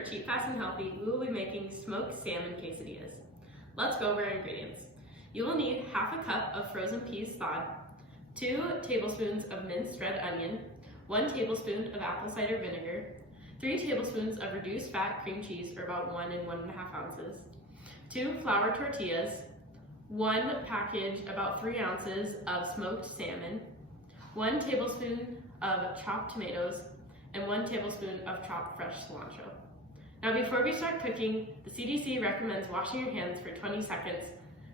for cheap, fast, and healthy, we will be making smoked salmon quesadillas. Let's go over our ingredients. You will need half a cup of frozen peas thawed, 2 tablespoons of minced red onion, 1 tablespoon of apple cider vinegar, 3 tablespoons of reduced fat cream cheese, or about 1 and 1.5 ounces, 2 flour tortillas, 1 package, about 3 ounces of smoked salmon, 1 tablespoon of chopped tomatoes, and 1 tablespoon of chopped fresh cilantro. Now before we start cooking, the CDC recommends washing your hands for 20 seconds,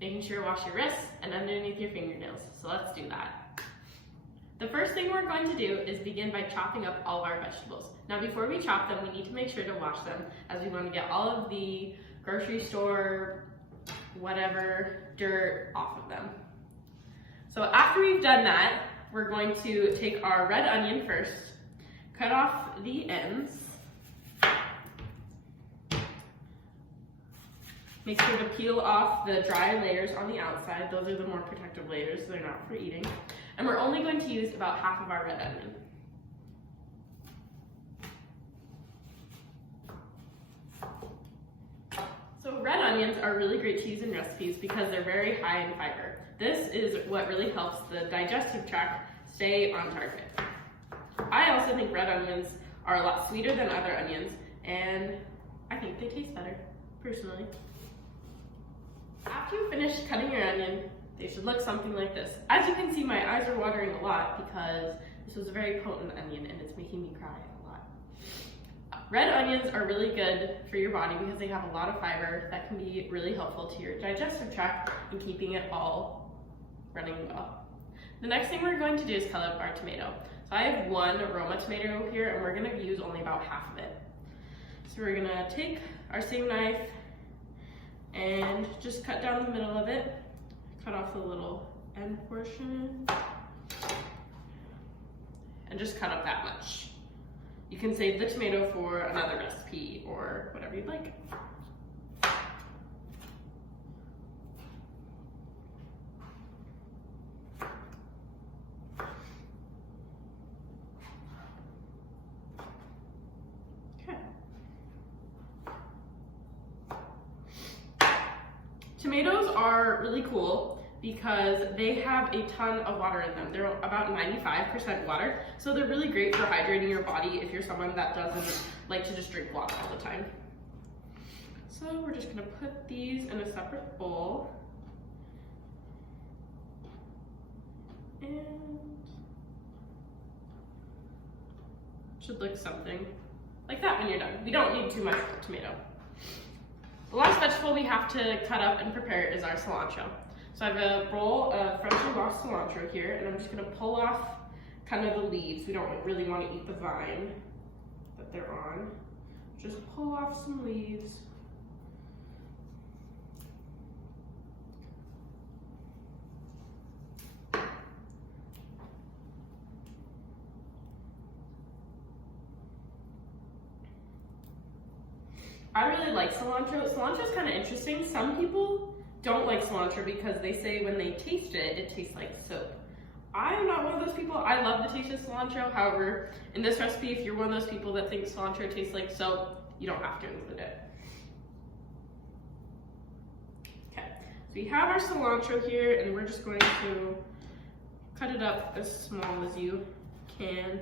making sure to wash your wrists and underneath your fingernails. So let's do that. The first thing we're going to do is begin by chopping up all our vegetables. Now before we chop them, we need to make sure to wash them, as we want to get all of the grocery store, whatever, dirt off of them. So after we've done that, we're going to take our red onion first, cut off the ends, make sure to peel off the dry layers on the outside. Those are the more protective layers, so they're not for eating. And we're only going to use about half of our red onion. So red onions are really great to use in recipes because they're very high in fiber. This is what really helps the digestive tract stay on target. I also think red onions are a lot sweeter than other onions, and I think they taste better, personally. After you finish cutting your onion, they should look something like this. As you can see, my eyes are watering a lot because this was a very potent onion and it's making me cry a lot. Red onions are really good for your body because they have a lot of fiber that can be really helpful to your digestive tract and keeping it all running well. The next thing we're going to do is cut up our tomato. So I have 1 Roma tomato here and we're going to use only about half of it. So we're going to take our same knife and just cut down the middle of it, cut off the little end portion, and just cut up that much. You can save the tomato for another recipe or whatever you'd like. Tomatoes are really cool because they have a ton of water in them. They're about 95% water, so they're really great for hydrating your body if you're someone that doesn't like to just drink water all the time. So we're just gonna put these in a separate bowl. And should look something like that when you're done. We don't need too much tomato. The last vegetable we have to cut up and prepare is our cilantro. So I have a roll of freshly washed cilantro here, and I'm just gonna pull off kind of the leaves. We don't really want to eat the vine that they're on. Just pull off some leaves. I really like cilantro. Cilantro is kind of interesting. Some people don't like cilantro because they say when they taste it, it tastes like soap. I'm not one of those people. I love the taste of cilantro. However, in this recipe, if you're one of those people that thinks cilantro tastes like soap, you don't have to include it. Okay, so we have our cilantro here, and we're just going to cut it up as small as you can.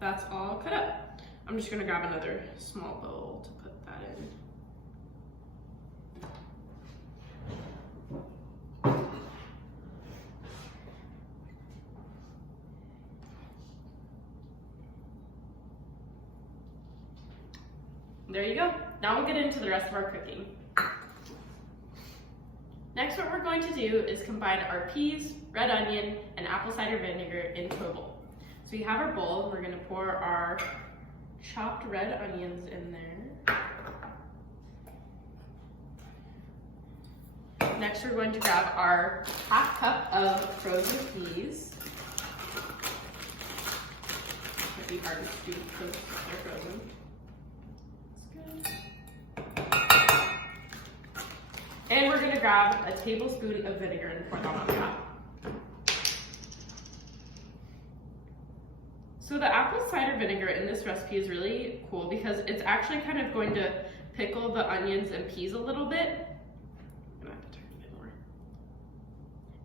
That's all cut up. I'm just gonna grab another small bowl to put that in. There you go. Now we'll get into the rest of our cooking. Next, what we're going to do is combine our peas, red onion, and apple cider vinegar into a bowl. So we have our bowl, we're gonna pour our chopped red onions in there. Next, we're going to grab our half cup of frozen peas. be hard to do because they're frozen. And we're gonna grab a tablespoon of vinegar and pour that on top. So the apple cider vinegar in this recipe is really cool because it's actually kind of going to pickle the onions and peas a little bit. I'm gonna have to turn it a bit more.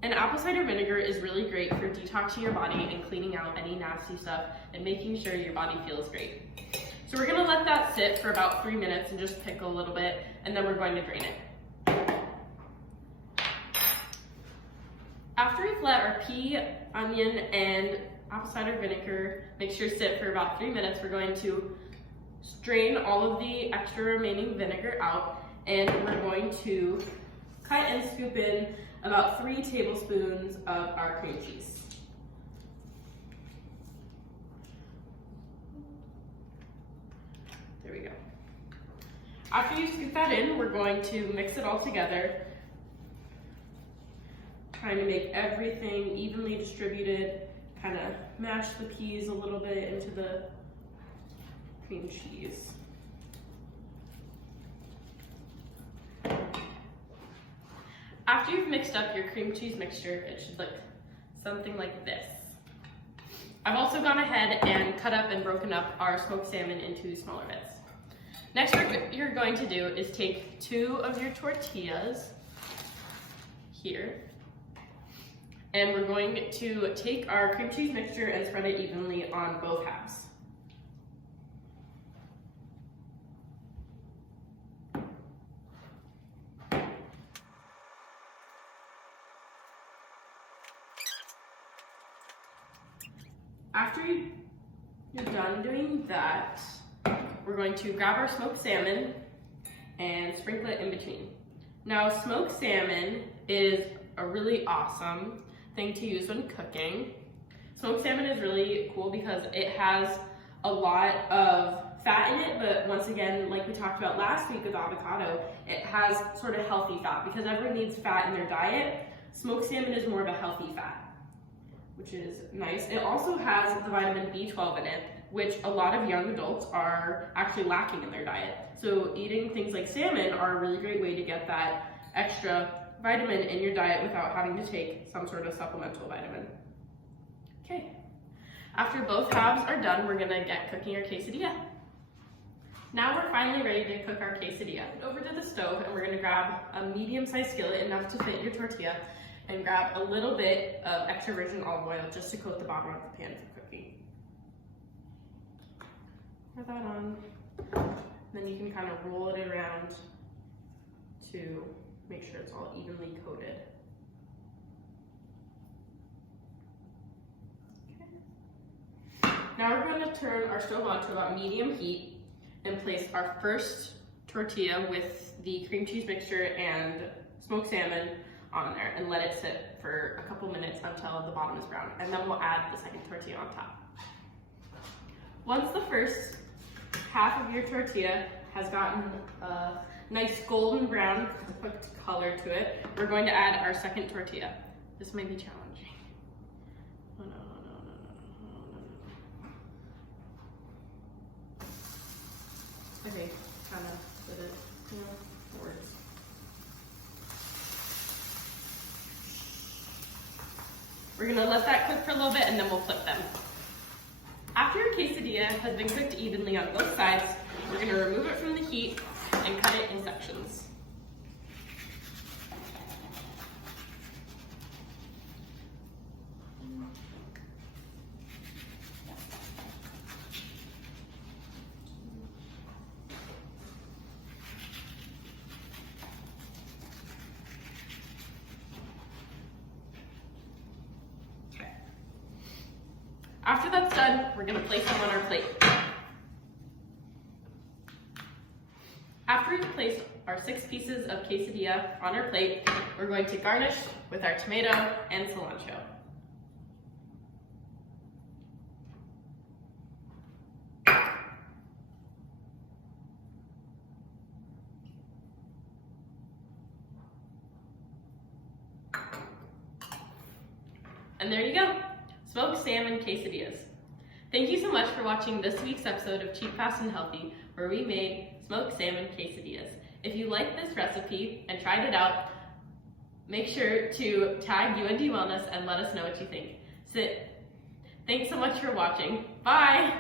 And apple cider vinegar is really great for detoxing your body and cleaning out any nasty stuff and making sure your body feels great. So we're gonna let that sit for about 3 minutes and just pickle a little bit, and then we're going to drain it. After we've let our pea, onion, and apple cider vinegar mixture sit for about 3 minutes, we're going to strain all of the extra remaining vinegar out, and we're going to cut and scoop in about 3 tablespoons of our cream cheese. There we go. After you scoop that in, we're going to mix it all together, trying to make everything evenly distributed, kind of mash the peas a little bit into the cream cheese. After you've mixed up your cream cheese mixture, it should look something like this. I've also gone ahead and cut up and broken up our smoked salmon into smaller bits. Next, what you're going to do is take 2 of your tortillas here, and we're going to take our cream cheese mixture and spread it evenly on both halves. After you're done doing that, we're going to grab our smoked salmon and sprinkle it in between. Now, smoked salmon is a really awesome thing to use when cooking. Smoked salmon is really cool because it has a lot of fat in it, but once again, like we talked about last week with avocado, it has sort of healthy fat because everyone needs fat in their diet. Smoked salmon is more of a healthy fat, which is nice. It also has the vitamin B12 in it, which a lot of young adults are actually lacking in their diet. So eating things like salmon are a really great way to get that extra vitamin in your diet without having to take some sort of supplemental vitamin. Okay, after both halves are done, we're gonna get cooking our quesadilla. Now we're finally ready to cook our quesadilla. Over to the stove, and we're gonna grab a medium-sized skillet, enough to fit your tortilla, and grab a little bit of extra virgin olive oil just to coat the bottom of the pan for cooking. Pour that on, then you can kind of roll it around to make sure it's all evenly coated. Okay. Now we're going to turn our stove on to about medium heat and place our first tortilla with the cream cheese mixture and smoked salmon on there and let it sit for a couple minutes until the bottom is brown, and then we'll add the second tortilla on top. Once the first half of your tortilla has gotten a nice golden brown cooked color to it, we're going to add our second tortilla. This may be challenging. Oh no, no. Okay, kind of put it, forwards. We're gonna let that cook for a little bit and then we'll flip them. After your quesadilla has been cooked evenly on both sides, we're gonna remove it from the heat and cut it in sections. After that's done, we're gonna place them on our plate. After we've placed our 6 pieces of quesadilla on our plate, we're going to garnish with our tomato and cilantro. And there you go, smoked salmon quesadillas. Thank you so much for watching this week's episode of Cheap, Fast, and Healthy, where we made smoked salmon quesadillas. If you liked this recipe and tried it out, make sure to tag UND Wellness and let us know what you think. Thanks so much for watching. Bye!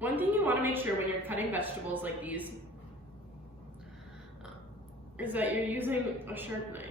One thing you want to make sure when you're cutting vegetables like these is that you're using a sharp knife.